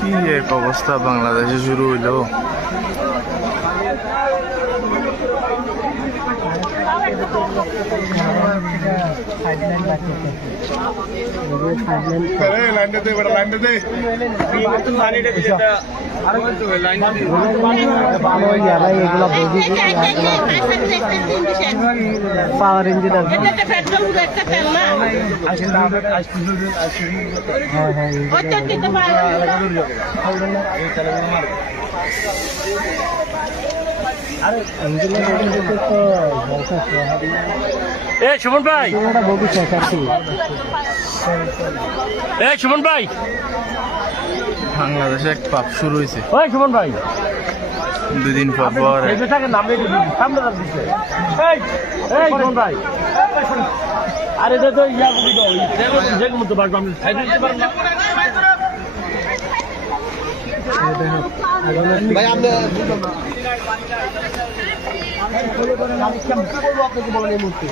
কি এক অবস্থা বাংলাদেশে শুরু হইল। পাওয়ার ইঞ্জিন সুমন ভাই, সুমন ভাই, বাংলাদেশে এক পাপ শুরু হয়েছে। ওই সুমন ভাই, 2 দিন পর পর সুমন ভাই, আরে তো ইয়া মতো পারবো আমি ভাই আমরা আপনাকে বলেন এই মুহূর্তে